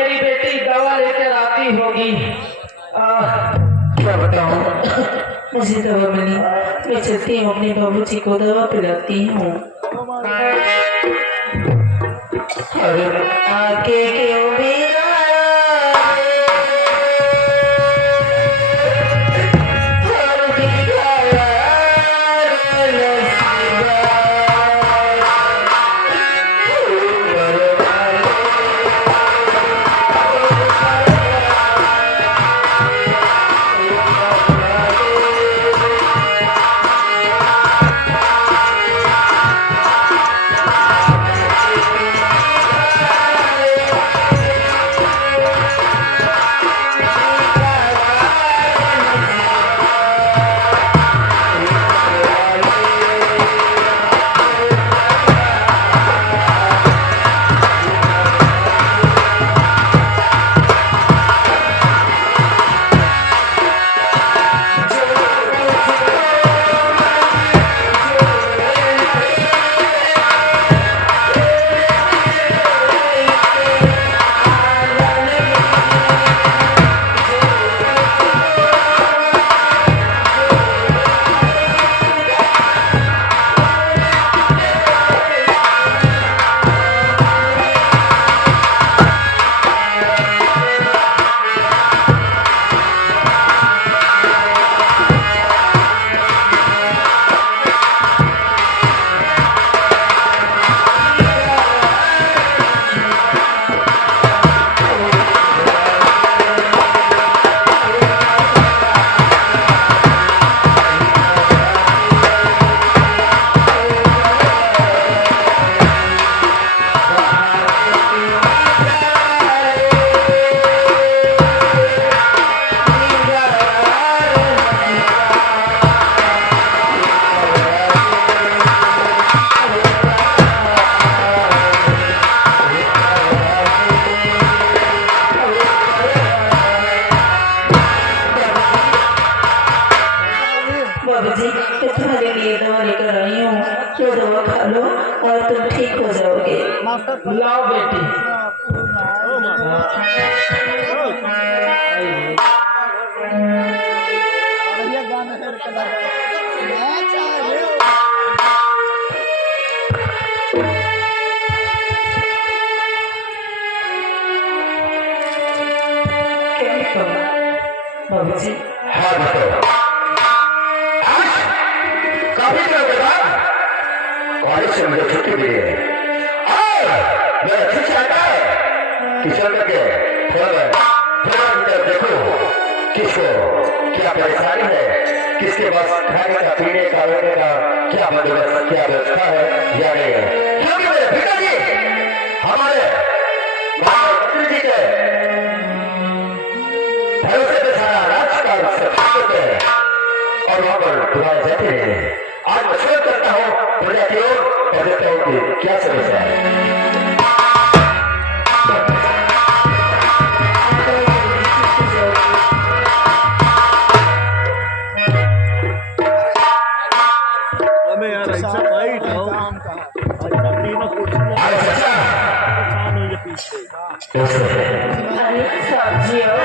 मेरी बेटी दवा लेकर आती होगी। क्या बताऊं? मुझे दवा मिली, मैं चलती हूँ अपने बाबूजी को दवा पिलाती हूँ। अरे आके क्यों बिगाड़ा रे, हर बिगाड़ा रे नसीबा। बाबूजी, मैं तुम्हारे लिए दवा लेकर आई हूँ, ये दवा खा लो और तुम ठीक हो जाओगे। लाओ बेटी। बाबूजी, हाँ बताओ। काफी दिनों के बाद कॉलेज से मुझे छुट्टी मिली है और मेरा दिल चाहता है कि चल करके थोड़ा देखो किसको क्या परेशानी है, किसके पास खाने का पीने का रहने का क्या बंदोबस्त क्या व्यवस्था है या नहीं है। क्योंकि मेरे पिताजी हमारे मंत्री जी के भरोसे पे सारा राजकाज सब है और वहां पर दुआएं जाते हैं। आज मैं शुरू करता हूँ प्रजा की ओर और देखता हूँ कि क्या समस्या है।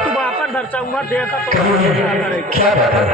तू वापस दर्शाऊंगा देखा तो क्या बात है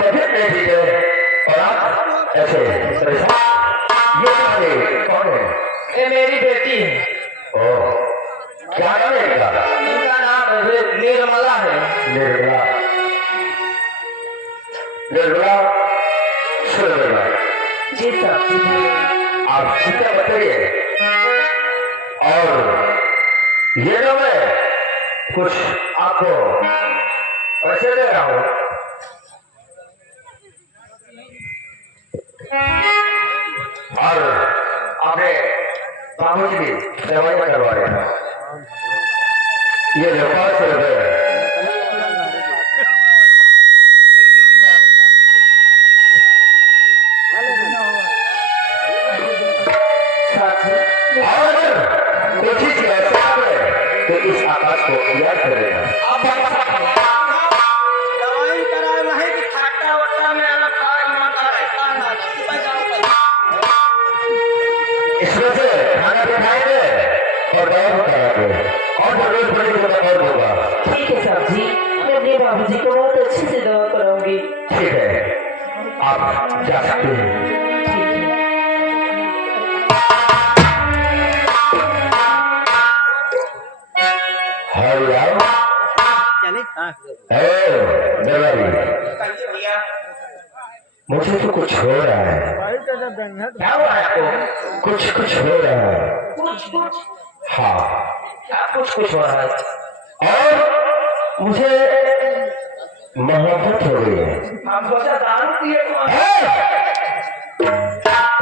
तबियत नहीं ठीक है और आप ऐसे परेशान। ये कौन है? ये मेरी बेटी है। ओह, क्या नाम है इनका? इनका नाम निर्मला है। निर्मला। निर्मला, सुनो निर्मला, जी साहब। आप चिंता मत करिए और ये लो मैं कुछ आपको पैसे दे रहा हूं और आपने बाबूजी की दवाई करवा रहे हैं। ये लो 500 रुपये। और कोशिश ऐसा है तो इस आकाश को याद करेगा। दवाई करा नहीं कि खट्टा वट्टा में अलग इसमें से खाना भी खाएंगे और दवा भी कराएंगे और जरूरत पड़ेगी तो मैं और दूंगा। ठीक है साहब जी, मैं अपने बाबूजी को बहुत अच्छे से दवा कराऊंगी। ठीक है, आप जा सकते हैं। ठीक है। हेलो, भैया मुझे तो कुछ हो रहा है। क्या हुआ है आपको? कुछ कुछ हो रहा है। कुछ हाँ, क्या कुछ हो रहा है? और मुझे मोहब्बत हो गई है। हम सोचा दारू पिए तो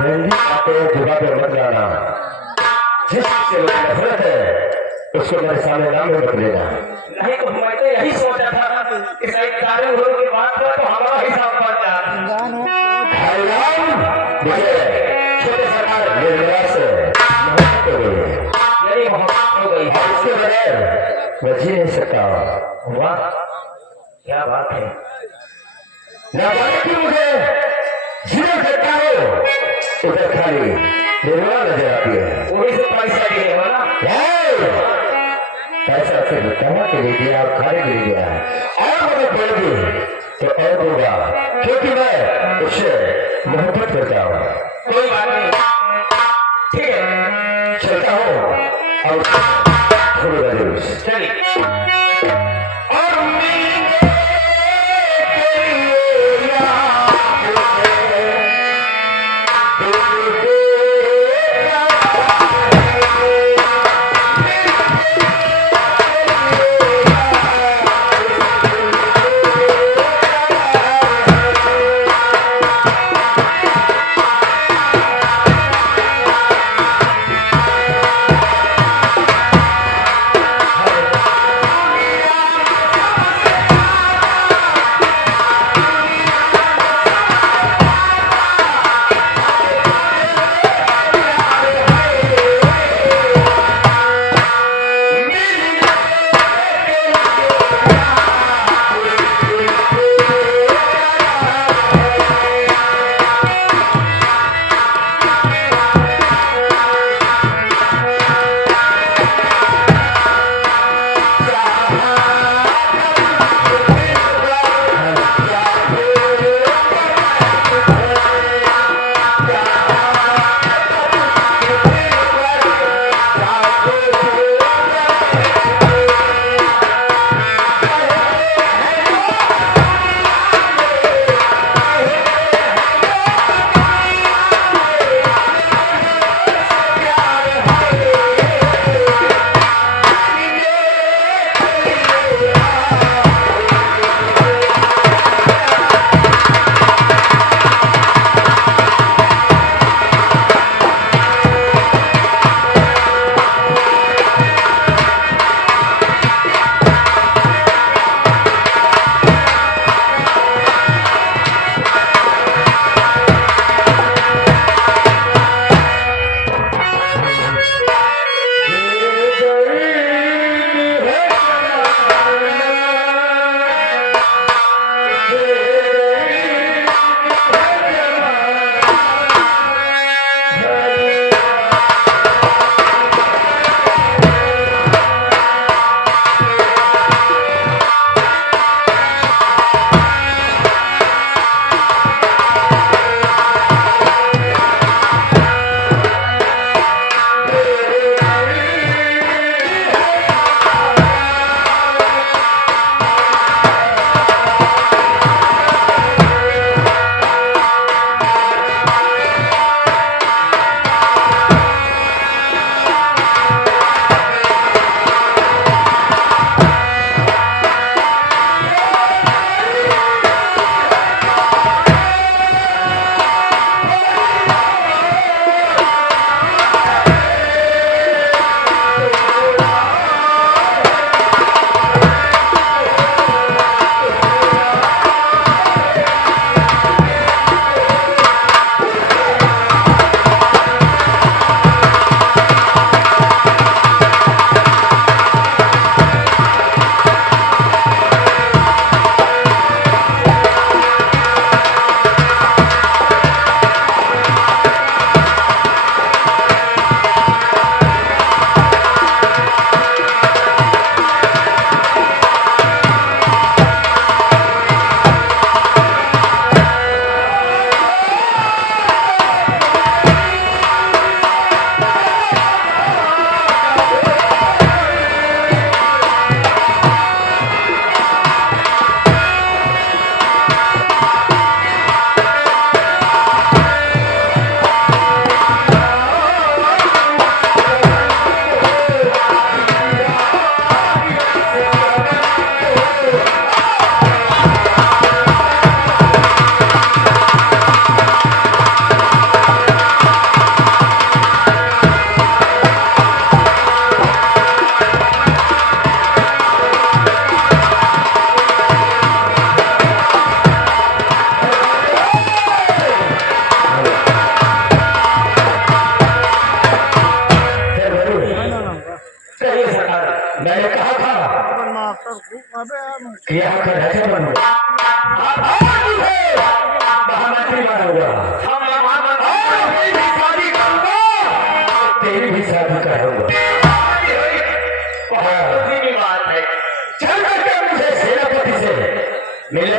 गंदी बातें जुबा पे मत जाना। जिससे मुझे नफरत है उसको मेरे सामने नाम में मत लेना। नहीं तो मैं तो यही सोचा था कि सही दारू होने के बाद तो हमारा हिसाब बन जाता। भाई राम, मुझे छोटे सरकार निर्मला से मोहब्बत हो गई है। मेरी मोहब्बत हो गई। और इसके बगैर मैं जी नहीं सकता। वाह, क्या बात है। न जाने क्यों मुझे जीवन सकता हो उधर खाली निर्मला नजर आती है। वही से पैसा दिए हो ना। पैसा सिर्फ दवा के लिए दिया और खाने के लिए दिया है और अगर बोलोगे तो और होगा क्योंकि मैं उससे मोहब्बत करता हूँ। कोई बात नहीं, ठीक है, चलता हूँ और छोड़ूंगा जरूर। चलिए। और कि यहाँ का राजा बनूंगा, महामंत्री बनूंगा, शादी करूंगा, तेरी भी शादी कराऊंगा। बात है चल करके मुझे सेनापति से मिलने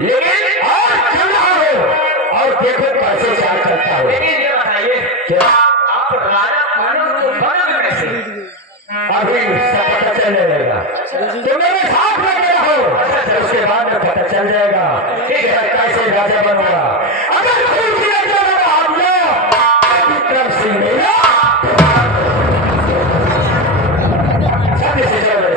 लेकिन और चल रहा हो और देखो कैसे चाल करता हो। लेकिन ये बताइए क्या आप राजा बनोगे कैसे? अभी सब पता चलने लगेगा, तो मेरे साथ लगे रहो, उसके बाद में पता चल जाएगा कि मैं कैसे राजा बनूंगा। अगर कोई राजा बना हम लोग विक्रम सिंह नहीं से चल रहे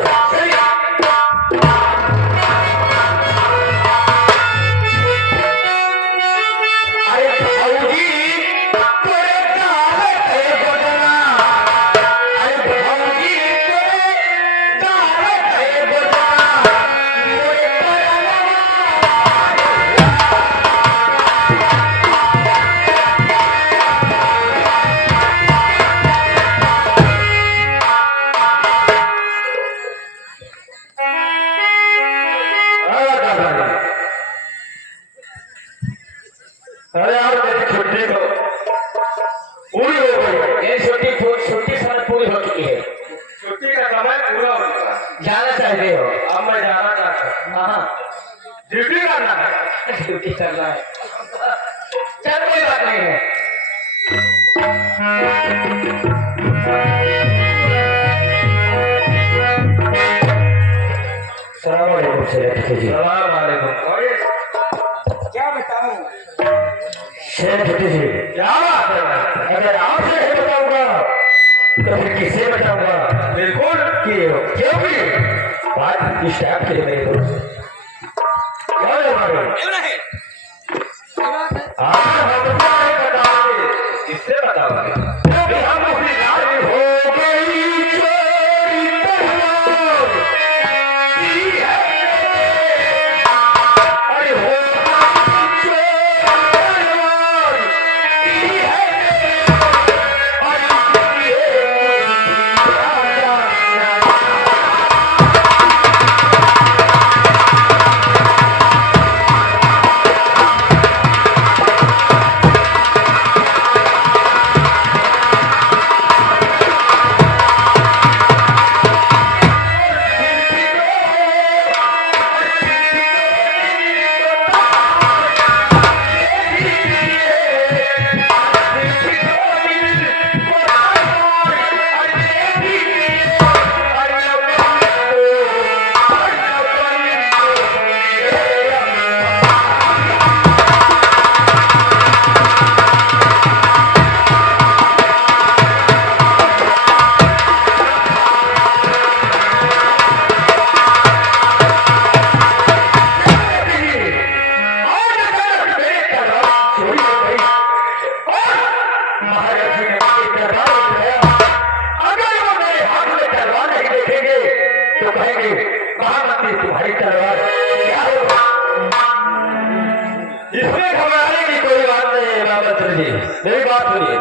अरे यार मेरी छुट्टी तो पूरी हो गई है। ये छुट्टी समय पूरी हो चुकी है। छुट्टी का समय पूरा हो चुका है। जाना चाहते हो? अब मैं जाना चाहता हूँ, हाँ ड्यूटी करना है। ड्यूटी करना है। चल कोई बात नहीं है। सलाम वालेकुम सेनापति जी। सलाम वालेकुम। क्या बताऊं सेनापति जी? क्या बात है? अगर आपसे नहीं बताऊंगा तो फिर किससे बताऊंगा? बिल्कुल क्योंकि बात इस टाइप के लिए मेरे दोस्त क्या बताओगे? आप हम नहीं बताओगे, किससे बताओगे? क्योंकि हम अपनी राज में हो गई चोरी तलवार की है। अरे हो गई चोरी तलवार की है। अरे महामंत्री तुम्हारी तलवार क्या होगा? इसमें घबराने की कोई बात नहीं है महामंत्री जी, मेरी बात सुनिए।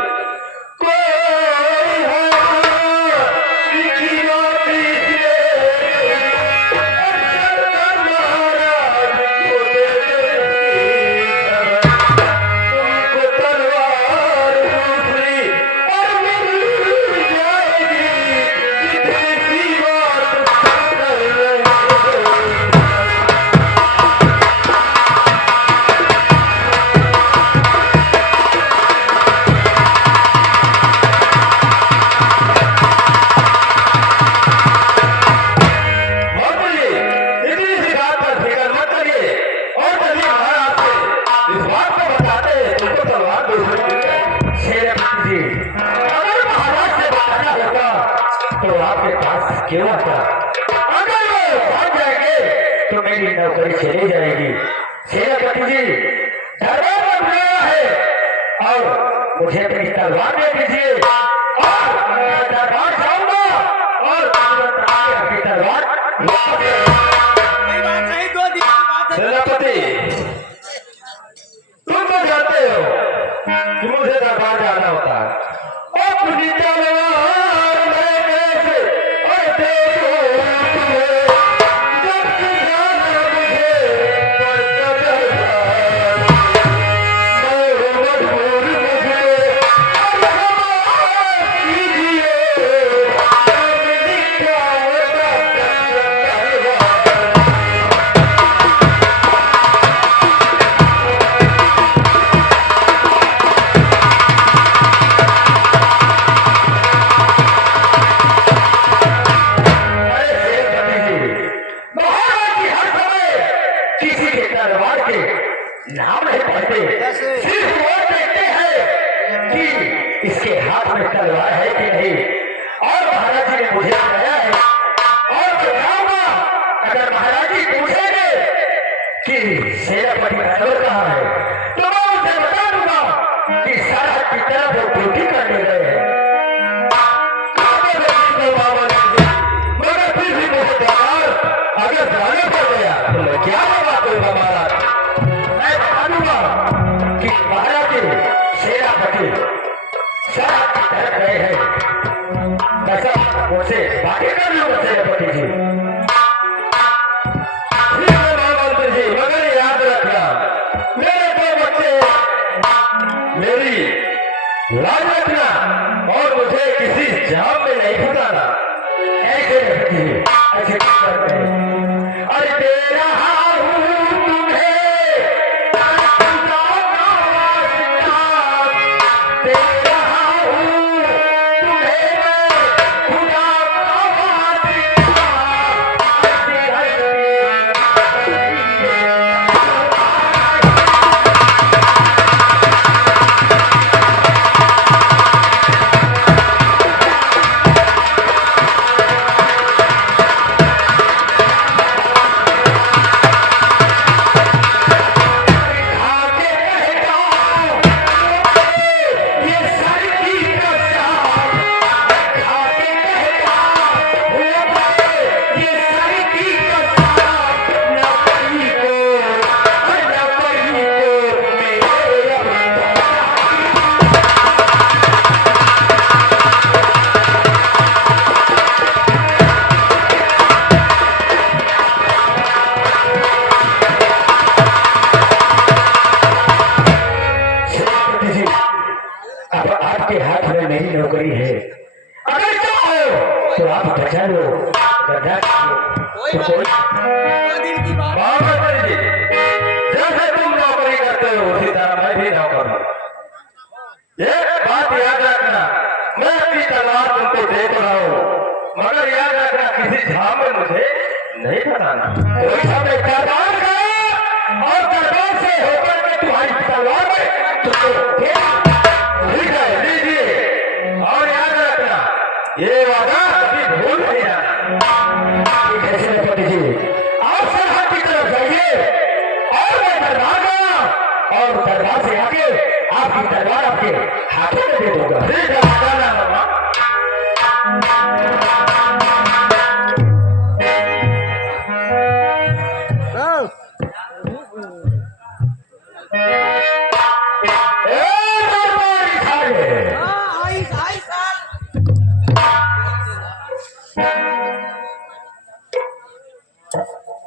तो आपके पास क्यों आता? अगर वो भाग जाएंगे तो मेरी नौकरी चली जाएगी। सेनापति जी दरबार बन गया है और मुझे अपनी तलवार दे दीजिए और मैं दरबार जाऊंगा और अपनी तलवार सेनापति तुम तो जानते हो कि मुझे दरबार जाना होता है। अपनी तलवार में कैसे और देखो तुम्हें जब नाम नहीं पढ़ते, सिर्फ वो देखते हैं कि इसके हाथ में तलवार है कि नहीं। और महाराज जी ने मुझे बताया है और बताऊंगा, अगर महाराज जी पूछेंगे कि सेनापति का नंबर कहाँ है तो मैं उसे बता दूंगा कि सरहद की तरफ वो ड्यूटी करने गए हैं। मगर फिर भी मुझे अगर जाने पड़ गया तो मैं क्या बात करूंगा महाराज। मैं बता दूंगा कि महाराज जी सेनापति सरहद की तरफ गए हैं। ऐसा मुझसे बातें कर लूंगा सेनापति जी। मगर याद रखना मेरे दो बच्चे, मेरी लाज रखना और मुझे किसी जाम में नहीं फंसाना। ऐसे ऐसे करते हैं। अरे तेरा आपके हाथ में मेरी नौकरी है, अगर चाहो तो आप बचा लो, गधा तो कोई जैसे तुम नौकरी करते हो उसी तरह मैं भी नौकर हूं। एक बात याद रखना, मैं अपनी तलवार तुमको दे तो रहा हूं, मगर याद रखना किसी झाम में मुझे नहीं बताना। कोई समय दरबार का और दरबार से होकर के तुम्हारी तलवार में तुमको और याद रखना ये वादा कभी भूल नहीं जाना। सेनापति जी आप सरहद की तरफ जाइए और मैं दरबार गया और दरबार से आके आपकी तलवार आपके हाथों में दे दूंगा।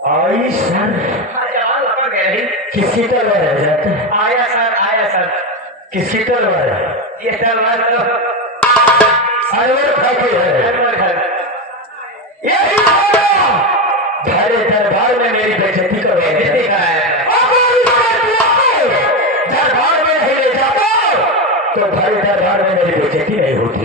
आई सर, किसकी तलवार है? आया सर किसकी तलवार है? ये तलवार तो अनवर खां की है। यही भरे दरबार में मेरी बेइज्जती करवाई दरबार में नहीं ले जाता तो भरे दरबार में मेरी बेइज्जती नहीं होती।